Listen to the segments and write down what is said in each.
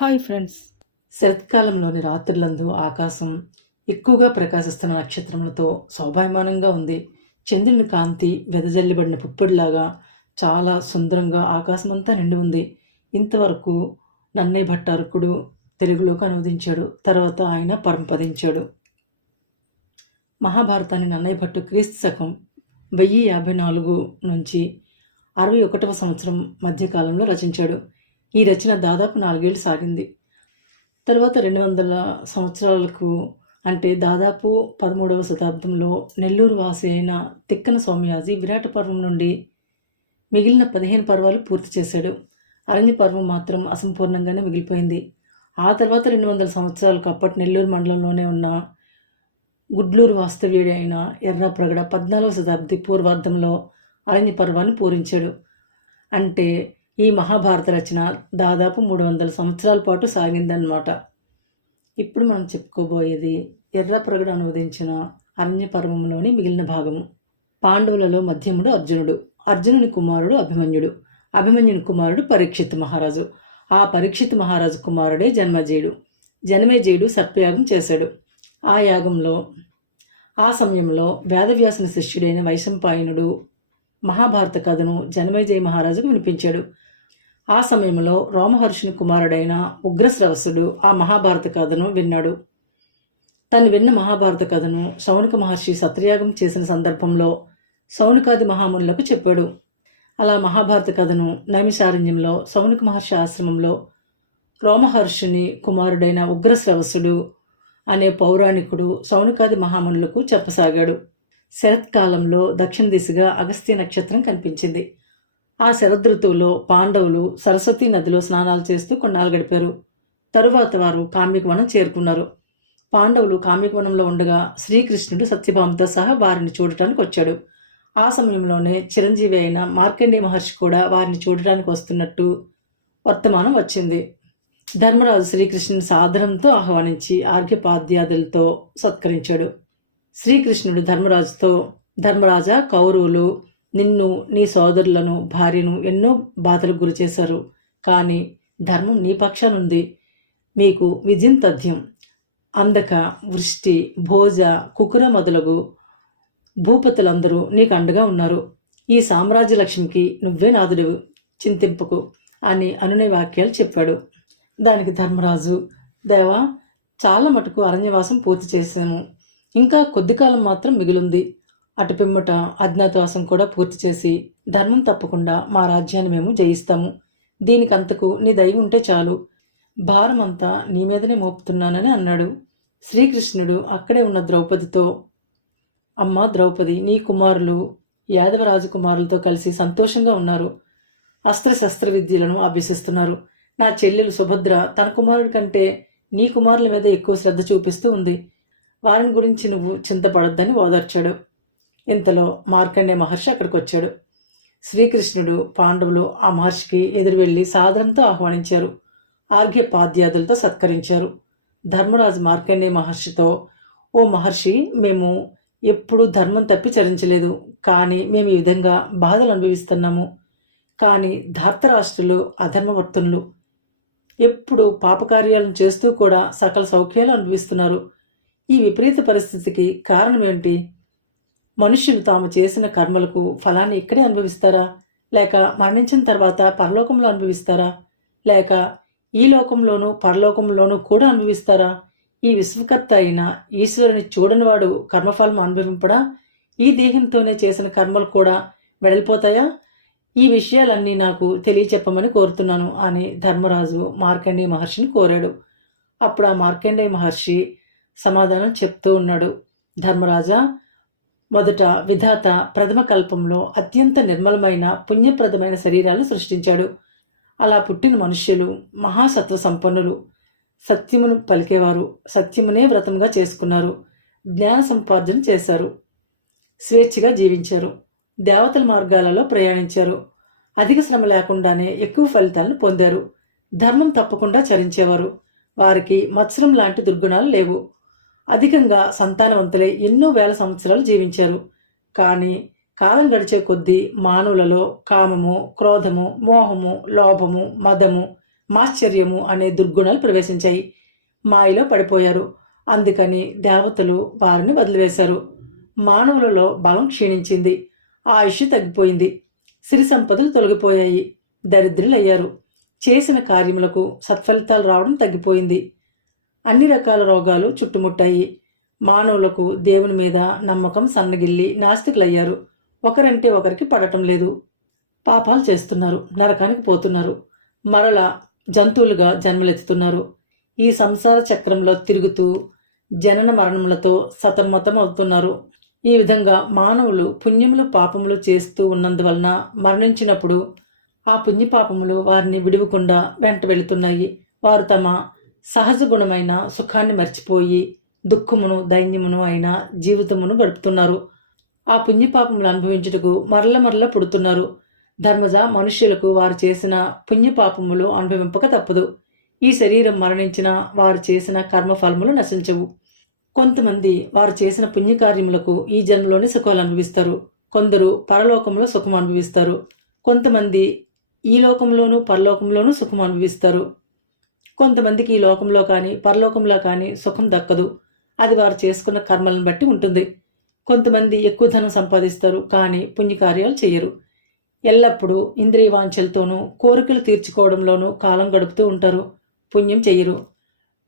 Hi friends. శరత్కాలంలోని రాత్రులందు ఆకాశం ఎక్కువగా ప్రకాశిస్తున్న నక్షత్రములతో శోభాయమానంగా ఉంది. చంద్రుని కాంతి వెదజల్లిబడిన పుప్పొడిలాగా చాలా సుందరంగా ఆకాశమంతా నిండి ఉంది. ఇంతవరకు నన్నయ్య భట్టారకుడు తెలుగులోకి అనువదించాడు. తర్వాత ఆయన పరంపదించాడు మహాభారతాన్ని నన్నయ్య భట్టు క్రీస్తు శకం వెయ్యి యాభై నాలుగు నుంచి అరవై ఒకటవ సంవత్సరం మధ్యకాలంలో రచించాడు. ఈ రచన దాదాపు నాలుగేళ్ళు సాగింది. తర్వాత రెండు వందల సంవత్సరాలకు అంటే దాదాపు పదమూడవ శతాబ్దంలో నెల్లూరు వాసి అయిన తిక్కన సౌమ్యాజీ విరాట పర్వం నుండి మిగిలిన పదిహేను పర్వాలు పూర్తి చేశాడు. అరణ్య పర్వం మాత్రం అసంపూర్ణంగానే మిగిలిపోయింది. ఆ తర్వాత రెండు వందల సంవత్సరాలకు అప్పటి నెల్లూరు మండలంలోనే ఉన్న గుడ్లూరు వాస్తవ్యుడి అయిన ఎర్రప్రగడ పద్నాలుగవ శతాబ్ది పూర్వార్ధంలో అరణ్య పర్వాన్ని పూరించాడు. అంటే ఈ మహాభారత రచన దాదాపు మూడు వందల సంవత్సరాల పాటు సాగిందన్నమాట. ఇప్పుడు మనం చెప్పుకోబోయేది ఎర్రప్రగడ అనువదించిన అరణ్య పర్వంలోని మిగిలిన భాగము. పాండవులలో మధ్యముడు అర్జునుడు అర్జునుని కుమారుడు అభిమన్యుడు అభిమన్యుని కుమారుడు పరీక్షిత్ మహారాజు. ఆ పరీక్షిత్ మహారాజు కుమారుడే జన్మజేయుడు. జన్మేజయుడు సర్పయాగం చేశాడు. ఆ యాగంలో ఆ సమయంలో వేదవ్యాసుని శిష్యుడైన వైశంపాయనుడు మహాభారత కథను జనమేజయ మహారాజుకు వినిపించాడు. ఆ సమయంలో రోమహర్షుని కుమారుడైన ఉగ్రశ్రవసుడు ఆ మహాభారత కథను విన్నాడు. తను విన్న మహాభారత కథను శౌనక మహర్షి సత్రయాగం చేసిన సందర్భంలో శౌనకాది మహామునులకు చెప్పాడు. అలా మహాభారత కథను నైమిశారణ్యంలో శౌనక మహర్షి ఆశ్రమంలో రోమహర్షుని కుమారుడైన ఉగ్రశ్రవసుడు అనే పౌరాణికుడు శౌనకాది మహామునులకు చెప్పసాగాడు. శరత్కాలంలో దక్షిణ దిశగా అగస్త్య నక్షత్రం కనిపించింది. ఆ శరదృతువులో పాండవులు సరస్వతీ నదిలో స్నానాలు చేస్తూ కొన్నాళ్ళు గడిపారు. తరువాత వారు కామ్యకవనం చేరుకున్నారు. పాండవులు కామ్యకవనంలో ఉండగా శ్రీకృష్ణుడు సత్యభామతో సహా వారిని చూడటానికి వచ్చాడు. ఆ సమయంలోనే చిరంజీవి అయిన మార్కండే మహర్షి కూడా వారిని చూడటానికి వస్తున్నట్టు వర్తమానం వచ్చింది. ధర్మరాజు శ్రీకృష్ణుని సాదరంతో ఆహ్వానించి ఆర్ఘ్యపాద్యాదులతో సత్కరించాడు. శ్రీకృష్ణుడు ధర్మరాజుతో ధర్మరాజా కౌరవులు నిన్ను నీ సోదరులను భార్యను ఎన్నో బాధలకు గురి చేశారు. కానీ ధర్మం నీ పక్షానుంది. మీకు విజయం తథ్యం. అందక వృష్టి భోజ కుకుర మొదలగు భూపతులందరూ నీకు అండగా ఉన్నారు. ఈ సామ్రాజ్య లక్ష్మికి నువ్వే నాదుడివు చింతింపుకు అని అనునే వాక్యాలు చెప్పాడు. దానికి ధర్మరాజు దేవా చాలా మటుకు అరణ్యవాసం పూర్తి చేశాము. ఇంకా కొద్ది కాలం మాత్రం మిగిలింది. అటు పిమ్మట అజ్ఞాతవాసం కూడా పూర్తి చేసి ధర్మం తప్పకుండా మా రాజ్యాన్ని మేము జయిస్తాము. దీనికంతకు నీ దయ ఉంటే చాలు. భారం అంతా నీ మీదనే మోపుతున్నానని అన్నాడు. శ్రీకృష్ణుడు అక్కడే ఉన్న ద్రౌపదితో అమ్మ ద్రౌపది నీ కుమారులు యాదవ రాజకుమారులతో కలిసి సంతోషంగా ఉన్నారు. అస్త్రశస్త్ర విద్యలను అభ్యసిస్తున్నారు. నా చెల్లెలు సుభద్ర తన కుమారుడి కంటే నీ కుమారుల మీద ఎక్కువ శ్రద్ధ చూపిస్తూ ఉంది. వారిని గురించి నువ్వు చింతపడొద్దని ఓదార్చాడు. ఇంతలో మార్కండే మహర్షి అక్కడికి వచ్చాడు శ్రీకృష్ణుడు పాండవులు ఆ మహర్షికి ఎదురు వెళ్ళి సాదరంతో ఆహ్వానించారు. ఆర్ఘ్యపాద్యాదులతో సత్కరించారు. ధర్మరాజు మార్కండే మహర్షితో ఓ మహర్షి మేము ఎప్పుడు ధర్మం తప్పి చరించలేదు కానీ మేము ఈ విధంగా బాధలు అనుభవిస్తున్నాము. కానీ ధార్తరాష్ట్రులు అధర్మవర్తనులు ఎప్పుడు పాపకార్యాలను చేస్తూ కూడా సకల సౌఖ్యాలు అనుభవిస్తున్నారు. ఈ విపరీత పరిస్థితికి కారణం ఏంటి? మనుష్యులు తాము చేసిన కర్మలకు ఫలాన్ని ఇక్కడే అనుభవిస్తారా? లేక మరణించిన తర్వాత పరలోకంలో అనుభవిస్తారా? లేక ఈ లోకంలోనూ పరలోకంలోనూ కూడా అనుభవిస్తారా? ఈ విశ్వకర్త అయిన ఈశ్వరుని చూడనివాడు కర్మఫలం అనుభవింపడా? ఈ దేహంతోనే చేసిన కర్మలు కూడా వెడలిపోతాయా? ఈ విషయాలన్నీ నాకు తెలియచెప్పమని కోరుతున్నాను అని ధర్మరాజు మార్కండేయ మహర్షిని కోరాడు. అప్పుడు ఆ మార్కండేయ మహర్షి సమాధానం చెప్తూ ఉన్నాడు. ధర్మరాజా మొదట విధాత ప్రథమ కల్పంలో అత్యంత నిర్మలమైన పుణ్యప్రదమైన శరీరాలు సృష్టించాడు. అలా పుట్టిన మనుష్యులు మహాసత్వ సంపన్నులు సత్యమును పలికేవారు సత్యమునే వ్రతంగా చేసుకున్నారు జ్ఞాన సంపార్జన చేశారు స్వేచ్ఛగా జీవించారు దేవతల మార్గాలలో ప్రయాణించారు అధిక శ్రమ లేకుండానే ఎక్కువ ఫలితాలను పొందారు ధర్మం తప్పకుండా చరించేవారు. వారికి మత్సరం లాంటి దుర్గుణాలు లేవు. అధికంగా సంతానవంతులై ఎన్నో వేల సంవత్సరాలు జీవించారు. కానీ కాలం గడిచే కొద్దీ మానవులలో కామము క్రోధము మోహము లోభము మదము మాశ్చర్యము అనే దుర్గుణాలు ప్రవేశించాయి. మాయలో పడిపోయారు. అందుకని దేవతలు వారిని వదిలివేశారు. మానవులలో బలం క్షీణించింది. ఆయుష్ తగ్గిపోయింది. సిరి సంపదలు తొలగిపోయాయి. దరిద్రులయ్యారు. చేసిన కార్యములకు సత్ఫలితాలు రావడం తగ్గిపోయింది. అన్ని రకాల రోగాలు చుట్టుముట్టాయి. మానవులకు దేవుని మీద నమ్మకం సన్నగిల్లి నాస్తికులయ్యారు. ఒకరంటే ఒకరికి పడటం లేదు. పాపాలు చేస్తున్నారు నరకానికి పోతున్నారు. మరల జంతువులుగా జన్మలెత్తుతున్నారు. ఈ సంసార చక్రంలో తిరుగుతూ జనన మరణములతో సతమతం అవుతున్నారు ఈ విధంగా మానవులు పుణ్యములు పాపములు చేస్తూ ఉన్నందువలన మరణించినప్పుడు ఆ పుణ్యపాపములు వారిని విడివకుండా వెంట వెళుతున్నాయి. వారు తమ సహజ గుణమైన సుఖాన్ని మర్చిపోయి దుఃఖమును దైన్యమును అయిన జీవితమును గడుపుతున్నారు. ఆ పుణ్యపాపములు అనుభవించుటకు మరల మరల పుడుతున్నారు. ధర్మజ మనుష్యులకు వారు చేసిన పుణ్యపాపములు అనుభవింపక తప్పదు. ఈ శరీరం మరణించిన వారు చేసిన కర్మఫలములు నశించవు. కొంతమంది వారు చేసిన పుణ్యకార్యములకు ఈ జన్మలోనే సుఖాలు అనుభవిస్తారు. కొందరు పరలోకంలో సుఖం అనుభవిస్తారు. కొంతమంది ఈ లోకంలోనూ పరలోకంలోనూ సుఖం అనుభవిస్తారు. కొంతమందికి ఈ లోకంలో కానీ పరలోకంలో కానీ సుఖం దక్కదు. అది వారు చేసుకున్న కర్మలను బట్టి ఉంటుంది. కొంతమంది ఎక్కువ ధనం సంపాదిస్తారు కానీ పుణ్యకార్యాలు చేయరు. ఎల్లప్పుడూ ఇంద్రియ వాంఛలతోనూ కోరికలు తీర్చుకోవడంలోనూ కాలం గడుపుతూ ఉంటారు. పుణ్యం చెయ్యరు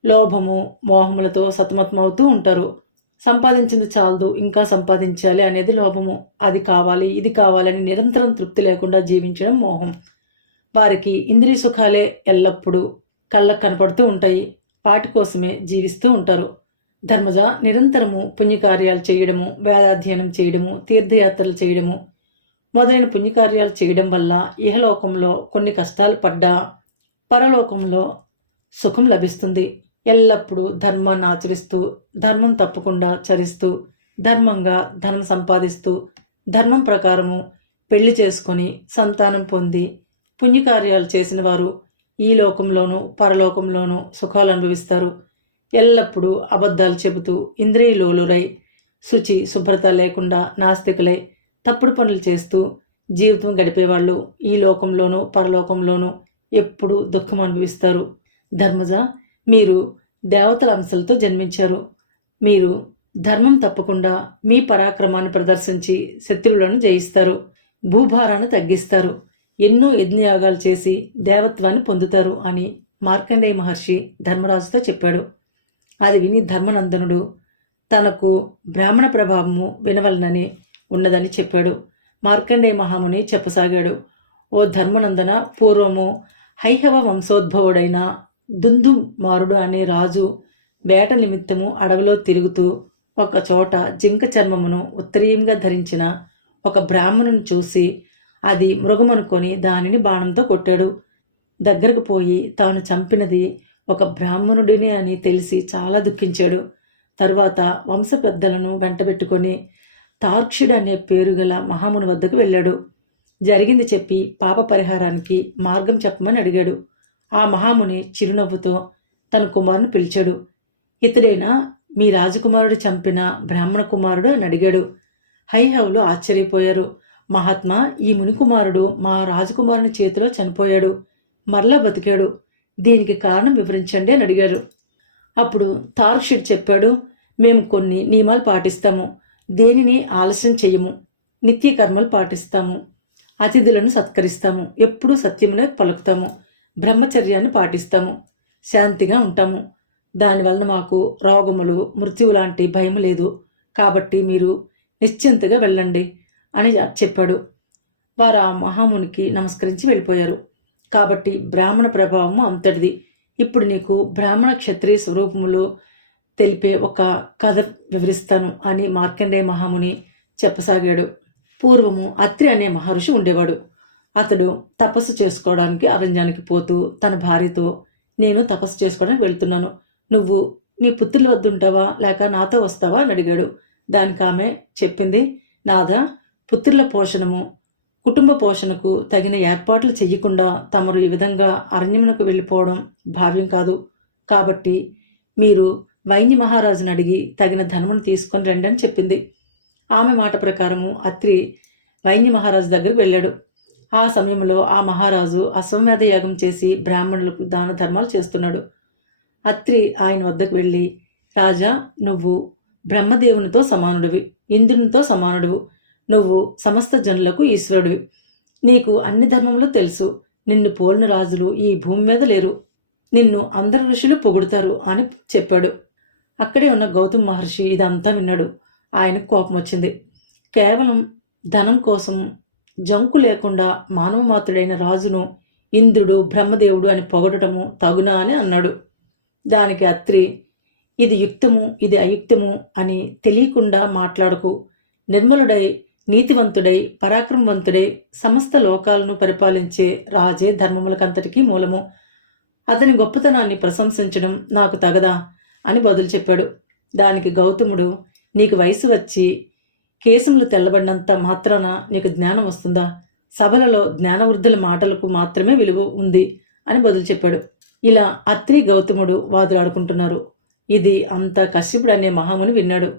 లోభము మోహములతో సతమతమవుతూ ఉంటారు. సంపాదించింది చాలదు ఇంకా సంపాదించాలి అనేది లోభము. అది కావాలి ఇది కావాలని నిరంతరం తృప్తి లేకుండా జీవించడం మోహం. వారికి ఇంద్రియ సుఖాలే ఎల్లప్పుడూ కళ్ళకు కనపడుతూ ఉంటాయి. వాటి కోసమే జీవిస్తూ ఉంటారు. ధర్మజ నిరంతరము పుణ్యకార్యాలు చేయడము వేదాధ్యయనం చేయడము తీర్థయాత్రలు చేయడము. మొదలైన పుణ్యకార్యాలు చేయడం వల్ల ఇహలోకంలో కొన్ని కష్టాలు పడ్డా పరలోకంలో సుఖం లభిస్తుంది. ఎల్లప్పుడూ ధర్మాన్ని ఆచరిస్తూ ధర్మం తప్పకుండా చరిస్తూ ధర్మంగా ధనం సంపాదిస్తూ ధర్మం ప్రకారము పెళ్ళి చేసుకొని సంతానం పొంది పుణ్యకార్యాలు చేసిన వారు ఈ లోకంలోనూ పరలోకంలోనూ సుఖాలు అనుభవిస్తారు ఎల్లప్పుడూ అబద్ధాలు చెబుతూ ఇంద్రియలోలురై శుచి శుభ్రత లేకుండా నాస్తికులై తప్పుడు పనులు చేస్తూ జీవితం గడిపేవాళ్ళు ఈ లోకంలోనూ పరలోకంలోనూ ఎప్పుడూ దుఃఖం అనుభవిస్తారు ధర్మజ మీరు దేవతల అంశాలతో జన్మించారు. మీరు ధర్మం తప్పకుండా మీ పరాక్రమాన్ని ప్రదర్శించి శత్రువులను జయిస్తారు. భూభారాన్ని తగ్గిస్తారు. ఎన్నో యజ్ఞయాగాలు చేసి దేవత్వాన్ని పొందుతారు అని మార్కండేయ మహర్షి ధర్మరాజుతో చెప్పాడు. అది విని ధర్మనందనుడు తనకు బ్రాహ్మణ ప్రభావము వినవలనని ఉన్నదని చెప్పాడు. మార్కండేయ మహాముని చెప్పసాగాడు. ఓ ధర్మనందన పూర్వము హైహవ వంశోద్భవుడైన దుందుమారుడు అనే రాజు వేట నిమిత్తము అడవిలో తిరుగుతూ ఒక చోట జింక చర్మమును ఉత్తరీయంగా ధరించిన ఒక బ్రాహ్మణుని చూసి అది మృగమనుకొని దానిని బాణంతో కొట్టాడు. దగ్గరకు పోయి తాను చంపినది ఒక బ్రాహ్మణుడిని అని తెలిసి చాలా దుఃఖించాడు. తరువాత వంశ పెద్దలను వెంటబెట్టుకొని తార్క్షుడు అనే పేరు గల మహాముని వద్దకు వెళ్ళాడు. జరిగింది చెప్పి పాప పరిహారానికి మార్గం చెప్పమని అడిగాడు. ఆ మహాముని చిరునవ్వుతో తన కుమారుని పిలిచాడు. ఇతడైనా మీ రాజకుమారుడు చంపిన బ్రాహ్మణ కుమారుడు అని అడిగాడు. హైహవులు ఆశ్చర్యపోయారు. మహాత్మా ఈ మునికుమారుడు మా రాజకుమారుని చేతిలో చనిపోయాడు. మరలా బతికాడు. దీనికి కారణం వివరించండి అని అడిగారు. అప్పుడు తార్క్షుడు చెప్పాడు మేము కొన్ని నియమాలు పాటిస్తాము. దేనిని ఆలస్యం చెయ్యము నిత్య కర్మలు పాటిస్తాము. అతిథులను సత్కరిస్తాము. ఎప్పుడూ సత్యమునే పలుకుతాము. బ్రహ్మచర్యాన్ని పాటిస్తాము. శాంతిగా ఉంటాము. దానివలన మాకు రోగములు మృత్యువు లాంటి భయం లేదు. కాబట్టి మీరు నిశ్చింతగా వెళ్ళండి. అని చెప్పాడు. వారు ఆ మహామునికి నమస్కరించి వెళ్ళిపోయారు. కాబట్టి బ్రాహ్మణ ప్రభావము అంతటిది. ఇప్పుడు నీకు బ్రాహ్మణ క్షత్రియ స్వరూపములు తెలిపే ఒక కథ వివరిస్తాను అని మార్కండే మహాముని చెప్పసాగాడు. పూర్వము అత్రి అనే మహర్షి ఉండేవాడు. అతడు తపస్సు చేసుకోవడానికి అరణ్యానికి పోతూ తన భార్యతో నేను తపస్సు చేసుకోవడానికి వెళ్తున్నాను. నువ్వు నీ పుత్రుల వద్ద ఉంటావా లేక నాతో వస్తావా అని అడిగాడు. దానికి ఆమె చెప్పింది నాదా పుత్రుల పోషణము కుటుంబ పోషణకు తగిన ఏర్పాట్లు చెయ్యకుండా తమరు ఈ విధంగా అరణ్యమునకు వెళ్ళిపోవడం భావ్యం కాదు. కాబట్టి మీరు వైన్య మహారాజును అడిగి తగిన ధనమును తీసుకొని రండి అని చెప్పింది. ఆమె మాట ప్రకారము అత్రి వైన్య మహారాజు దగ్గరికి వెళ్ళాడు. ఆ సమయంలో ఆ మహారాజు అశ్వమేధ యాగం చేసి బ్రాహ్మణులకు దాన ధర్మాలు చేస్తున్నాడు. అత్రి ఆయన వద్దకు వెళ్ళి రాజా నువ్వు బ్రహ్మదేవునితో సమానుడివి ఇంద్రునితో సమానుడివు. నువ్వు సమస్త జనులకు ఈశ్వరుడివి. నీకు అన్ని ధర్మములు తెలుసు. నిన్ను పోలిన రాజులు ఈ భూమి మీద లేరు. నిన్ను అందరు ఋషులు పొగుడుతారు అని చెప్పాడు. అక్కడే ఉన్న గౌతమ్ మహర్షి ఇదంతా విన్నాడు. ఆయనకు కోపం వచ్చింది. కేవలం ధనం కోసం జంకు లేకుండా మానవమాతుడైన రాజును ఇంద్రుడు బ్రహ్మదేవుడు అని పొగడటము తగునా అని అన్నాడు. దానికి అత్రి ఇది యుక్తము ఇది అయుక్తము అని తెలియకుండా మాట్లాడకు. నిర్మలుడై నీతివంతుడై పరాక్రమవంతుడై సమస్త లోకాలను పరిపాలించే రాజే ధర్మములకంతటికీ మూలము. అతని గొప్పతనాన్ని ప్రశంసించడం నాకు తగదా అని బదులు చెప్పాడు. దానికి గౌతముడు నీకు వయసు వచ్చి కేశములు తెల్లబడినంత మాత్రాన నీకు జ్ఞానం వస్తుందా? సభలలో జ్ఞానవృద్ధుల మాటలకు మాత్రమే విలువ ఉంది అని బదులు చెప్పాడు. ఇలా అత్రి గౌతముడు వాదులాడుకుంటున్నారు. ఇది అంత కశ్యపుడు అనే మహాముని విన్నాడు.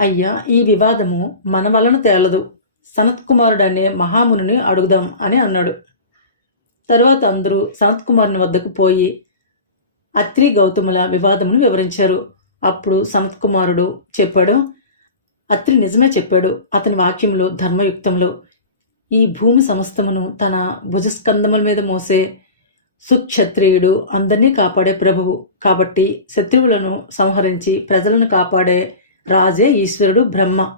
అయ్యా ఈ వివాదము మన వలన తేలదు. సనత్కుమారుడు అనే మహామునిని అడుగుదాం అని అన్నాడు. తరువాత అందరూ సనత్కుమారుని వద్దకు పోయి అత్రి గౌతముల వివాదమును వివరించారు. అప్పుడు సనత్కుమారుడు చెప్పాడు అత్రి నిజమే చెప్పాడు అతని వాక్యంలో ధర్మయుక్తంలో ఈ భూమి సమస్తమును తన భుజస్కందముల మీద మోసే సుక్షత్రియుడు అందరినీ కాపాడే ప్రభువు. కాబట్టి శత్రువులను సంహరించి ప్రజలను కాపాడే రాజే ఈశ్వరుడు బ్రహ్మ.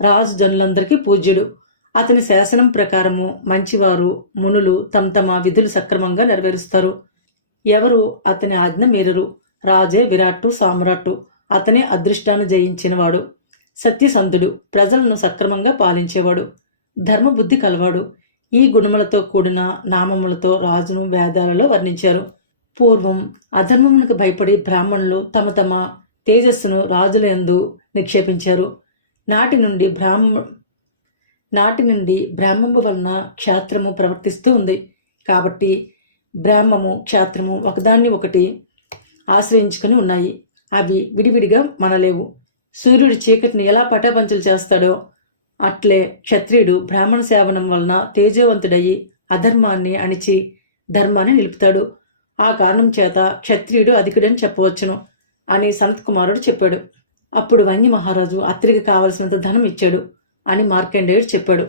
రాజు జనులందరికీ పూజ్యుడు. అతని శాసనం ప్రకారము మంచివారు మునులు తమ తమ విధులు సక్రమంగా నెరవేరుస్తారు. ఎవరు అతని ఆజ్ఞ మీరరు? రాజే విరాట్టు సామ్రాట్టు. అతనే అదృష్టాన్ని జయించినవాడు. సత్యసంధుడు ప్రజలను సక్రమంగా పాలించేవాడు. ధర్మబుద్ధి కలవాడు. ఈ గుణములతో కూడిన నామములతో రాజును వేదాలలో వర్ణించారు. పూర్వం అధర్మమునకు భయపడి బ్రాహ్మణులు తమ తమ తేజస్సును రాజుల ఎందు నిక్షేపించారు. నాటి నుండి బ్రాహ్మ నాటి నుండి బ్రాహ్మము వలన క్షేత్రము ప్రవర్తిస్తూ ఉంది. కాబట్టి బ్రాహ్మము క్షేత్రము ఒకదాన్ని ఒకటి ఆశ్రయించుకుని ఉన్నాయి. అవి విడివిడిగా మనలేవు. సూర్యుడు చీకటిని ఎలా పటాపంచలు చేస్తాడో అట్లే క్షత్రియుడు బ్రాహ్మణ సేవనం వలన తేజవంతుడయి అధర్మాన్ని అణిచి ధర్మాన్ని నిలుపుతాడు. ఆ కారణం చేత క్షత్రియుడు అధికుడని చెప్పవచ్చును. అని సంత్ కుమారుడు చెప్పాడు. అప్పుడు వన్య మహారాజు అత్రికి కావలసినంత ధనం ఇచ్చాడు అని మార్కండేయుడు చెప్పాడు.